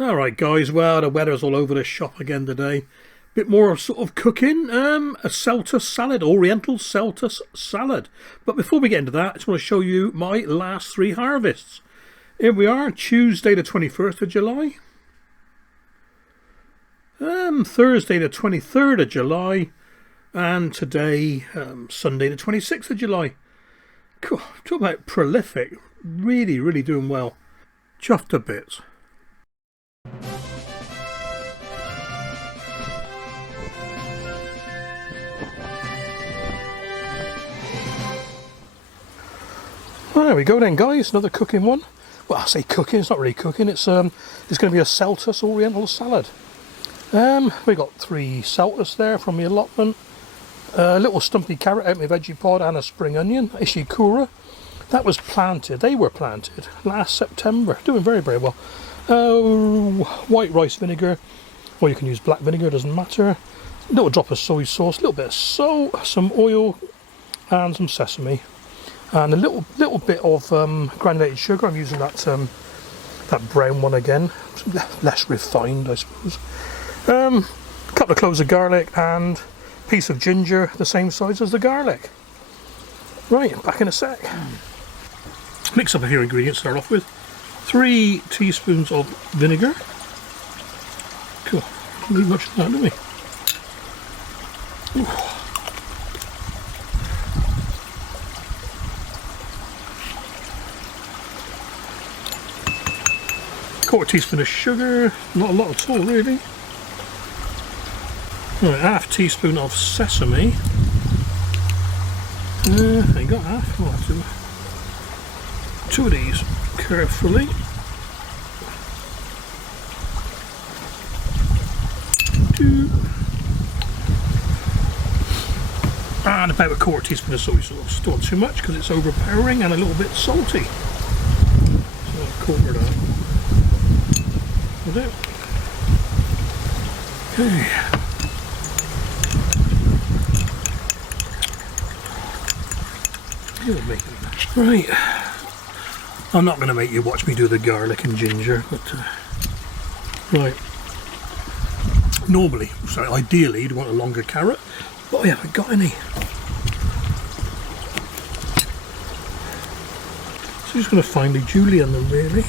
Alright guys, well the weather's all over the shop again today. Bit more sort of cooking, a Celtuce salad, Oriental Celtuce salad. But before we get into that, I just want to show you my last three harvests. Here we are, Tuesday the 21st of July. Thursday the 23rd of July. And today, Sunday the 26th of July. Cool. Talk about prolific. Really doing well. Chuffed to bits. Well, there we go then guys, another cooking one. Well, I say cooking, it's not really cooking, it's going to be a Celtuce Oriental salad. We got 3 Celtuce there from the allotment. A little stumpy carrot out of my veggie pod and a spring onion, ishikura. That was planted, they were planted last September, doing very well. White rice vinegar, or you can use black vinegar, doesn't matter. A little drop of soy sauce, a little bit of salt, some oil and some sesame. And a little bit of granulated sugar. I'm using that brown one again, less refined I suppose. A couple of cloves of garlic and a piece of ginger the same size as the garlic. Right, back in a sec. Mix up a few ingredients to start off with. 3 teaspoons of vinegar. Cool, don't need much of that, do we? Ooh. Quarter teaspoon of sugar, not a lot at all really. Right, half teaspoon of sesame. I got half. I'll have to 2 of these carefully. And about a quarter teaspoon of soy sauce. Don't want too much because it's overpowering and a little bit salty. So a quarter of that. Will do. Okay. Right. I'm not going to make you watch me do the garlic and ginger, but right. Normally, sorry, ideally you'd want a longer carrot, but I haven't got any. So I'm just going to finely julienne them really.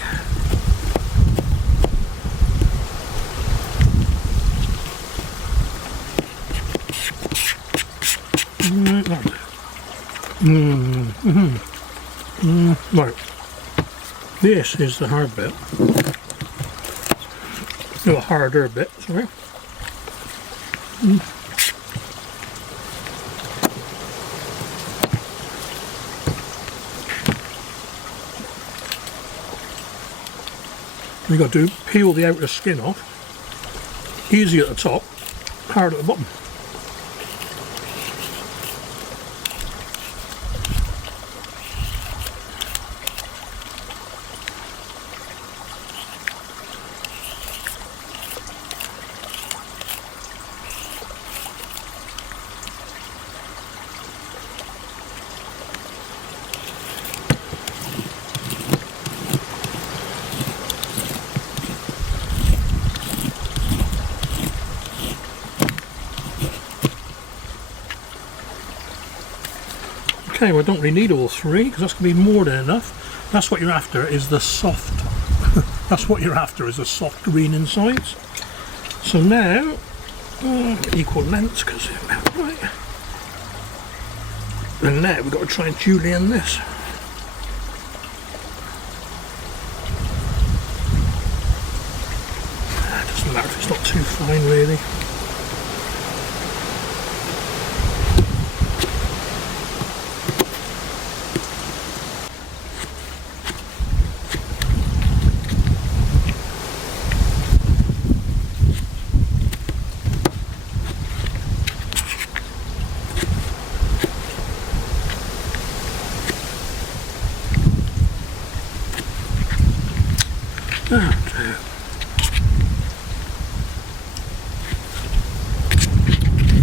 Right, this is the hard bit. No, a harder bit, sorry. We've got to peel the outer skin off. Easy at the top, hard at the bottom. Okay, well I don't really need all 3 because that's going to be more than enough. That's what you're after, is the soft. That's what you're after, is the soft green insides. So now, equal lengths, because right. And now we've got to try and julienne this. It doesn't matter if it's not too fine, really.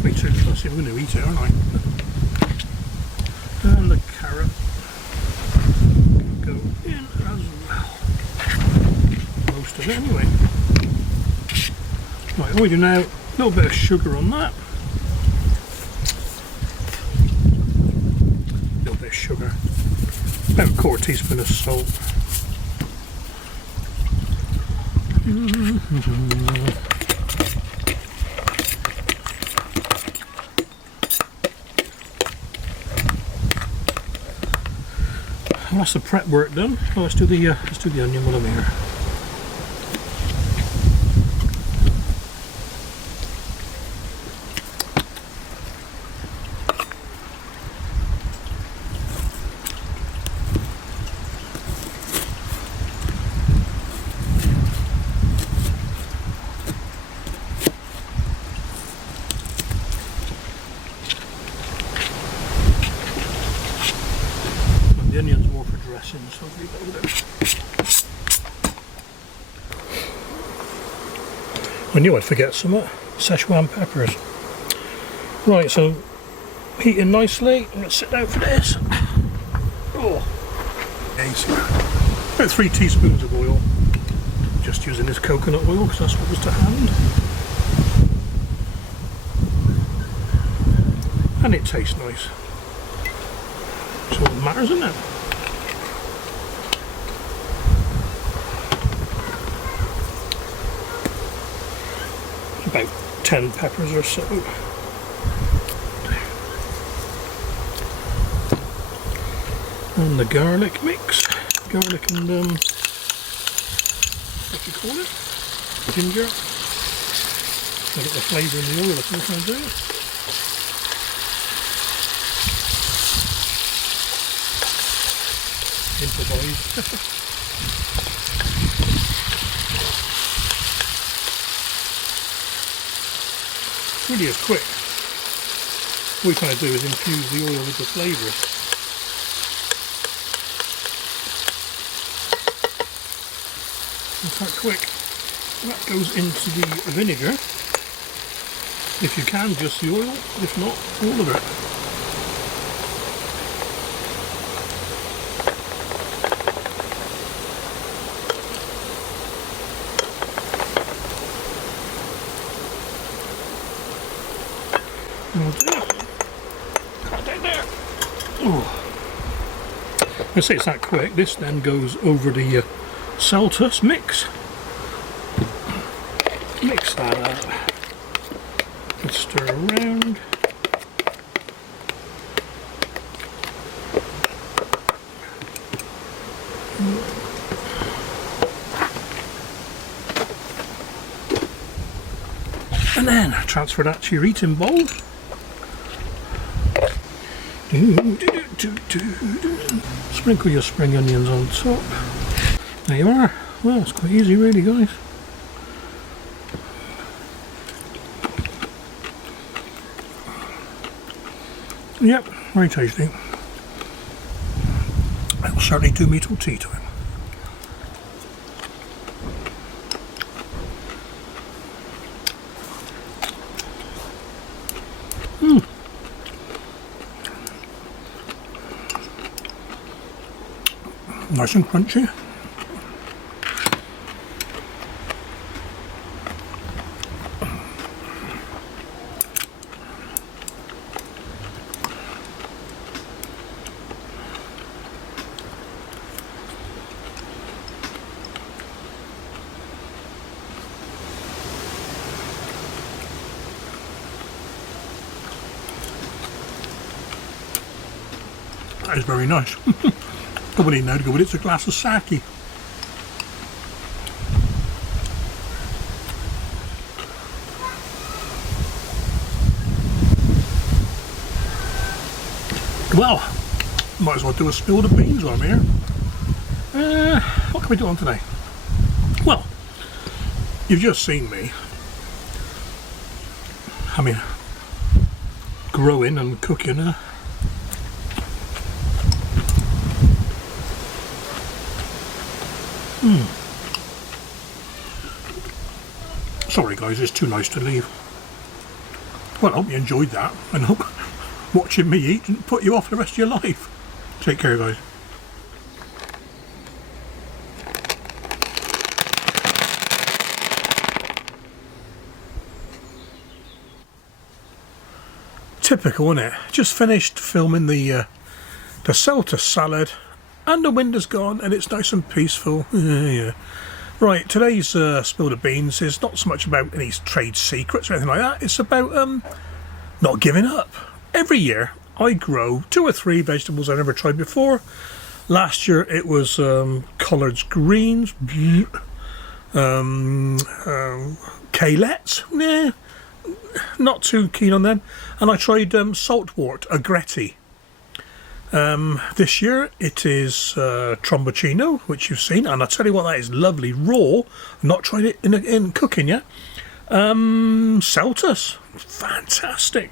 Me too fussy, I'm going to eat it, aren't I? And the carrot can go in as well. Most of it anyway. Right, all we do now, a little bit of sugar on that. A little bit of sugar. About a quarter teaspoon of salt. That's the prep work done. Well, let's do the onion while I'm here. The onion's more for dressing, so I'll leave that over there. I knew I'd forget some Szechuan peppers. Right, so heating nicely. I'm going to sit down for this. Oh, easy. About 3 teaspoons of oil. Just using this coconut oil because that's what was to hand. And it tastes nice. That's all that matters, isn't it? About 10 peppers or so. And the garlic mix. Garlic and what do you call it? Ginger. So I get the flavour in the oil, that's what I'm doing. Improvise. Really is quick. What we're trying to do is infuse the oil with the flavour. It's that quick. That goes into the vinegar. If you can, just the oil. If not, all of it. I say it's that quick. This then goes over the Celtuce mix. Mix that up and stir around. And then transfer that to your eating bowl. Sprinkle your spring onions on top. There you are. Well, it's quite easy really, guys. Yep, very tasty. It'll certainly do me till tea time. Nice and crunchy. That is very nice. Probably now to go with it's a glass of sake. Well, might as well do a spill the beans while I'm here. What can we do on today? Well, you've just seen me. I mean, growing and cooking a Sorry guys, it's too nice to leave. Well, I hope you enjoyed that, and hope watching me eat didn't put you off the rest of your life. Take care guys. Typical, isn't it? Just finished filming the Celtuce salad, and the wind is gone, and it's nice and peaceful. Yeah. Right, today's Spill the Beans is not so much about any trade secrets or anything like that. It's about not giving up. Every year I grow 2 or 3 vegetables I've never tried before. Last year it was collards greens, kalettes, nah, not too keen on them. And I tried saltwort, agretti. This year it is tromboncino, which you've seen, and I'll tell you what, that is lovely raw. Not tried it in cooking yet. Celtuce, fantastic.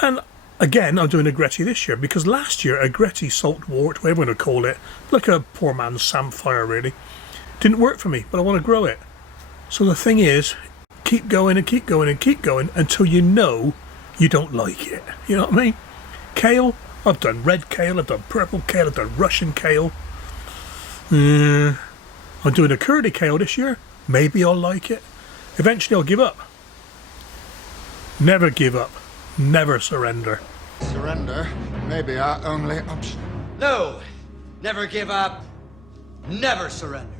And again, I'm doing agretti this year, because last year agretti, saltwort, whatever you want to call it, like a poor man's samphire really, didn't work for me, but I want to grow it. So the thing is, keep going and keep going and keep going until you know you don't like it. You know what I mean? Kale, I've done red kale, I've done purple kale, I've done Russian kale. I'm doing a curly kale this year. Maybe I'll like it. Eventually I'll give up. Never give up. Never surrender. Surrender may be our only option. No, never give up, never surrender.